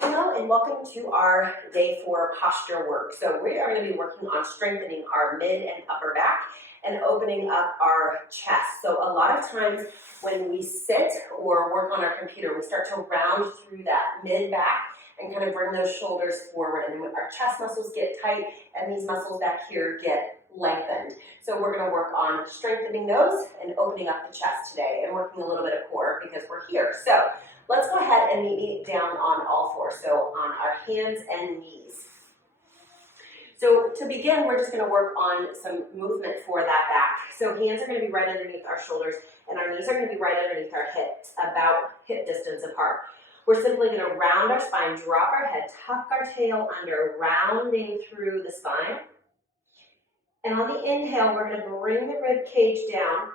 Hello and welcome to our day 4 posture work. So we are going to be working on strengthening our mid and upper back and opening up our chest. So a lot of times when we sit or work on our computer, we start to round through that mid back and kind of bring those shoulders forward, and then our chest muscles get tight and these muscles back here get lengthened. So we're going to work on strengthening those and opening up the chest today and working a little bit of core because we're here. So let's go ahead and meet down on all fours, so on our hands and knees. So to begin, we're just going to work on some movement for that back. So hands are going to be right underneath our shoulders, and our knees are going to be right underneath our hips, about hip distance apart. We're simply going to round our spine, drop our head, tuck our tail under, rounding through the spine. And on the inhale, we're going to bring the rib cage down,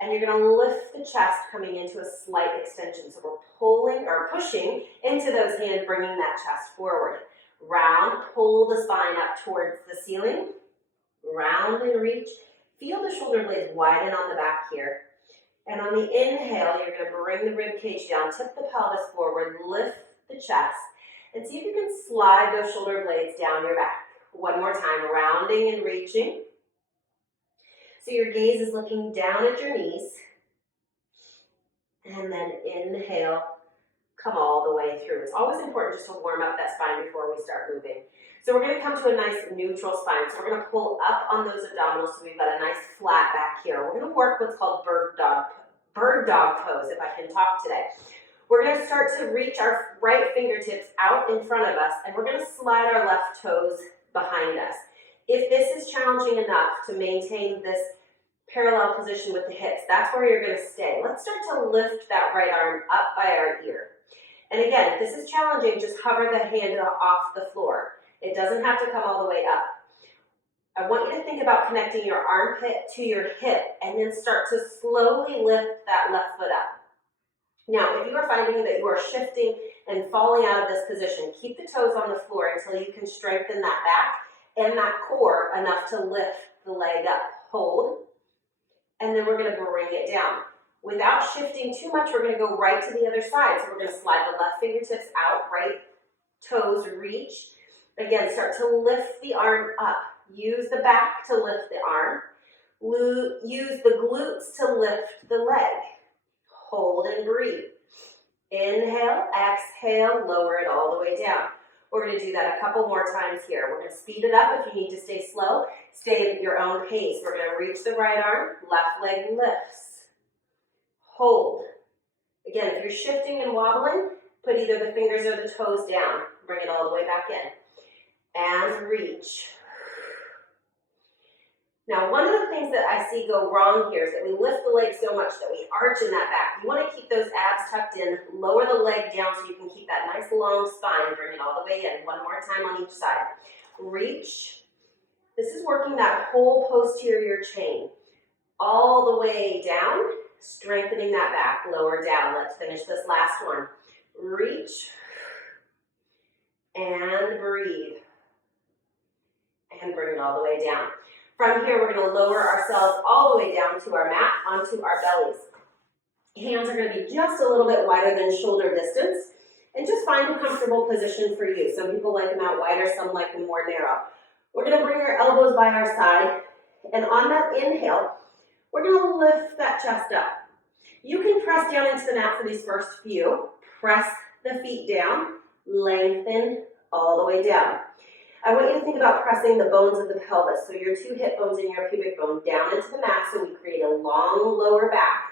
and you're going to lift the chest coming into a slight extension. So we're pulling or pushing into those hands, bringing that chest forward. Round, pull the spine up towards the ceiling. Round and reach. Feel the shoulder blades widen on the back here. And on the inhale, you're going to bring the rib cage down, tip the pelvis forward, lift the chest, and see if you can slide those shoulder blades down your back. One more time, rounding and reaching. So your gaze is looking down at your knees. And then inhale, come all the way through. It's always important just to warm up that spine before we start moving. So we're going to come to a nice neutral spine. So we're going to pull up on those abdominals so we've got a nice flat back here. We're going to work what's called bird dog pose, if I can talk today. We're going to start to reach our right fingertips out in front of us, and we're going to slide our left toes behind us. If this is challenging enough to maintain this parallel position with the hips, that's where you're going to stay. Let's start to lift that right arm up by our ear. And again, if this is challenging, just hover the hand off the floor. It doesn't have to come all the way up. I want you to think about connecting your armpit to your hip and then start to slowly lift that left foot up. Now, if you are finding that you are shifting and falling out of this position, keep the toes on the floor until you can strengthen that back and that core enough to lift the leg up. Hold. And then we're going to bring it down. Without shifting too much, we're going to go right to the other side. So we're going to slide the left fingertips out, right toes reach. Again, start to lift the arm up. Use the back to lift the arm. Use the glutes to lift the leg. Hold and breathe. Inhale, exhale, lower it all the way down. We're going to do that a couple more times here. We're going to speed it up. If you need to stay slow, stay at your own pace. We're going to reach the right arm, left leg lifts. Hold. Again, if you're shifting and wobbling, put either the fingers or the toes down. Bring it all the way back in. And reach. Now, one of the things that I see go wrong here is that we lift the leg so much that we arch in that back. You want to keep those abs tucked in, lower the leg down so you can keep that nice long spine, bring it all the way in. One more time on each side. Reach. This is working that whole posterior chain. All the way down, strengthening that back, lower down. Let's finish this last one. Reach. And breathe. And bring it all the way down. From here, we're going to lower ourselves all the way down to our mat, onto our bellies. Hands are going to be just a little bit wider than shoulder distance, and just find a comfortable position for you. Some people like them out wider, some like them more narrow. We're going to bring our elbows by our side, and on that inhale, we're going to lift that chest up. You can press down into the mat for these first few. Press the feet down, lengthen all the way down. I want you to think about pressing the bones of the pelvis, so your two hip bones and your pubic bone down into the mat so we create a long lower back.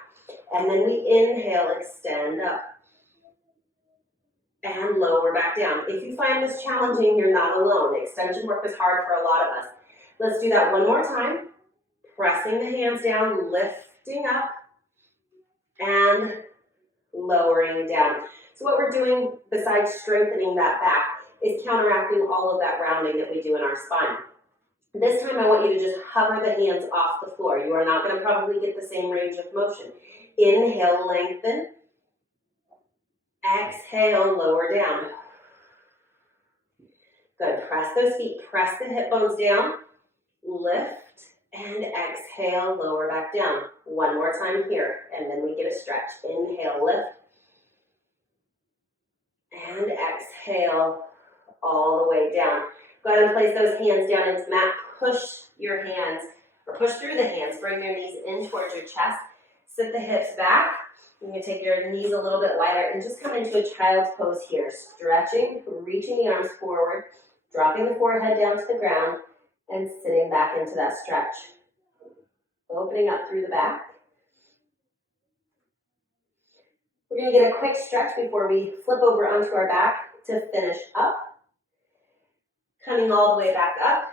And then we inhale, extend up. And lower back down. If you find this challenging, you're not alone. Extension work is hard for a lot of us. Let's do that one more time. Pressing the hands down, lifting up, and lowering down. So what we're doing besides strengthening that back is counteracting all of that rounding that we do in our spine. This time I want you to just hover the hands off the floor. You are not going to probably get the same range of motion. Inhale, lengthen. Exhale, lower down. Good. Press those feet. Press the hip bones down. Lift. And exhale, lower back down. One more time here. And then we get a stretch. Inhale, lift. And exhale. exhale all the way down. Go ahead and place those hands down into the mat. Push your hands, or push through the hands. Bring your knees in towards your chest. Sit the hips back. You're going to take your knees a little bit wider and just come into a child's pose here. Stretching, reaching the arms forward, dropping the forehead down to the ground, and sitting back into that stretch. Opening up through the back. We're going to get a quick stretch before we flip over onto our back to finish up. Coming all the way back up,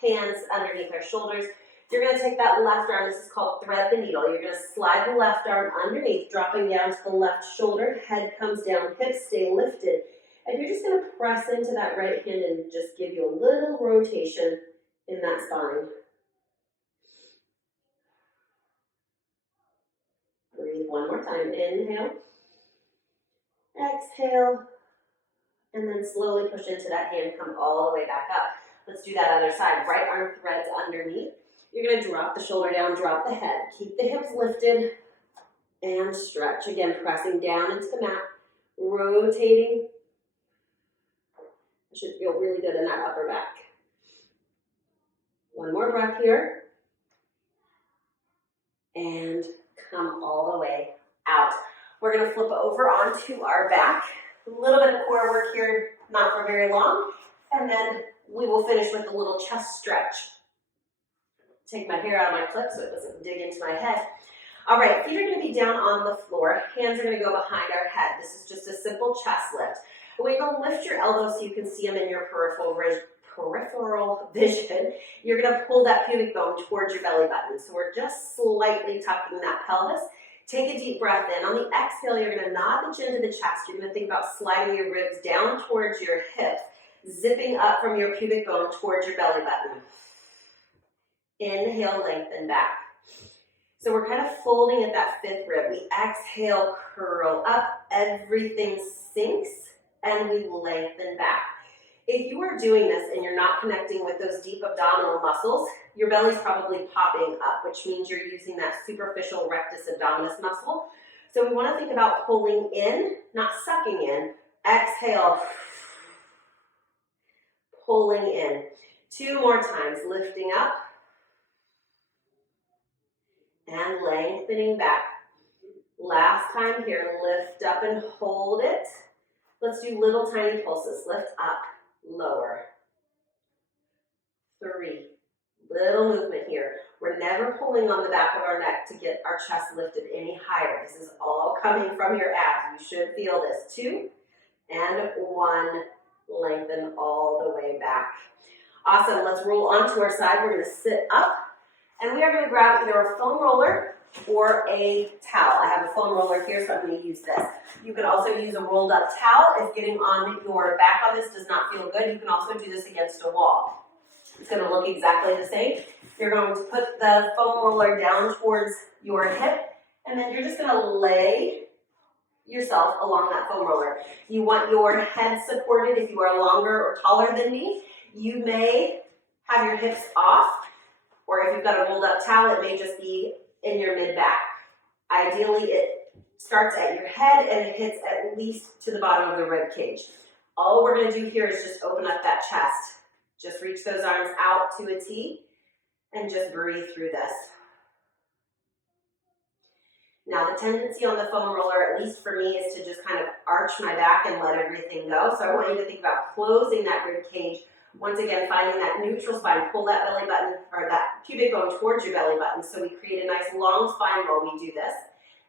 hands underneath our shoulders. You're going to take that left arm, this is called thread the needle. You're going to slide the left arm underneath, dropping down to the left shoulder. Head comes down, hips stay lifted. And you're just going to press into that right hand and just give you a little rotation in that spine. Breathe one more time. Inhale. Exhale. And then slowly push into that hand, come all the way back up. Let's do that other side. Right arm threads underneath. You're going to drop the shoulder down, drop the head. Keep the hips lifted and stretch. Again, pressing down into the mat, rotating. It should feel really good in that upper back. One more breath here. And come all the way out. We're going to flip over onto our back. A little bit of core work here, not for very long. And then we will finish with a little chest stretch. Take my hair out of my clip so it doesn't dig into my head. All right, feet are going to be down on the floor. Hands are going to go behind our head. This is just a simple chest lift. We're going to lift your elbows so you can see them in your peripheral vision. You're going to pull that pubic bone towards your belly button. So we're just slightly tucking that pelvis. Take a deep breath in. On the exhale, you're going to nod the chin to the chest. You're going to think about sliding your ribs down towards your hips, zipping up from your pubic bone towards your belly button. Inhale, lengthen back. So we're kind of folding at that fifth rib. We exhale, curl up. Everything sinks, and we lengthen back. If you are doing this and you're not connecting with those deep abdominal muscles, your belly's probably popping up, which means you're using that superficial rectus abdominis muscle. So we want to think about pulling in, not sucking in. Exhale, pulling in. 2 more times, lifting up and lengthening back. Last time here, lift up and hold it. Let's do little tiny pulses. Lift up, lower. 3. Little movement here. We're never pulling on the back of our neck to get our chest lifted any higher. This is all coming from your abs. You should feel this. 2 and 1. Lengthen all the way back. Awesome. Let's roll onto our side. We're going to sit up, and we are going to grab either a foam roller or a towel. I have a foam roller here, so I'm going to use this. You can also use a rolled up towel if getting on your back on this does not feel good. You can also do this against a wall. It's going to look exactly the same. You're going to put the foam roller down towards your hip, and then you're just going to lay yourself along that foam roller. You want your head supported. If you are longer or taller than me, you may have your hips off, or if you've got a rolled up towel, it may just be in your mid-back. Ideally, it starts at your head and it hits at least to the bottom of the rib cage. All we're going to do here is just open up that chest. Just reach those arms out to a T and just breathe through this. Now, the tendency on the foam roller, at least for me, is to just kind of arch my back and let everything go. So I want you to think about closing that rib cage. Once again, finding that neutral spine. Pull that belly button, or that pubic bone towards your belly button, so we create a nice long spine while we do this.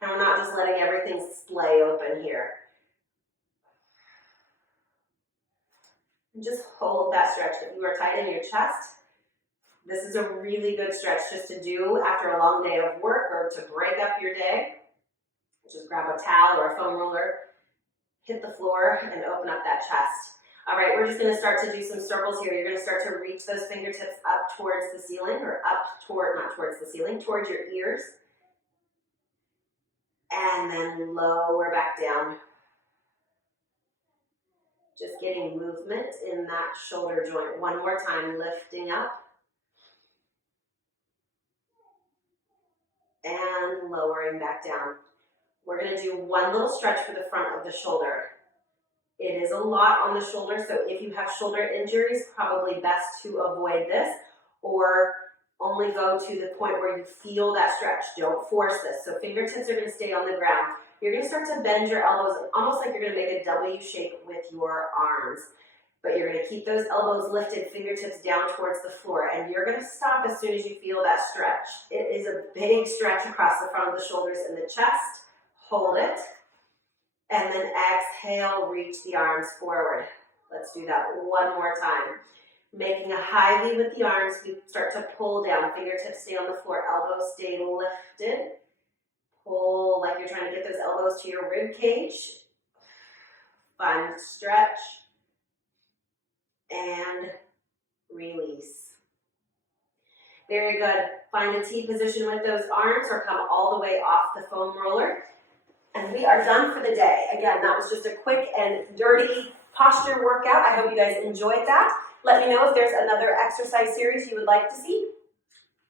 And we're not just letting everything splay open here. And just hold that stretch. If you are tight in your chest, this is a really good stretch just to do after a long day of work or to break up your day. Just grab a towel or a foam roller, hit the floor, and open up that chest. All right, we're just going to start to do some circles here. You're going to start to reach those fingertips up towards the ceiling, or up toward, not towards the ceiling, towards your ears. And then lower back down. Just getting movement in that shoulder joint. One more time, lifting up. And lowering back down. We're going to do one little stretch for the front of the shoulder. It is a lot on the shoulder, so if you have shoulder injuries, probably best to avoid this, or only go to the point where you feel that stretch. Don't force this. So fingertips are going to stay on the ground. You're going to start to bend your elbows, almost like you're going to make a W shape with your arms. But you're going to keep those elbows lifted, fingertips down towards the floor, and you're going to stop as soon as you feel that stretch. It is a big stretch across the front of the shoulders and the chest. Hold it. And then exhale, reach the arms forward. Let's do that one more time. Making a high V with the arms, we start to pull down. Fingertips stay on the floor, elbows stay lifted. Pull like you're trying to get those elbows to your rib cage. Find stretch. And release. Very good. Find a T position with those arms or come all the way off the foam roller. And we are done for the day. Again, that was just a quick and dirty posture workout. I hope you guys enjoyed that. Let me know if there's another exercise series you would like to see.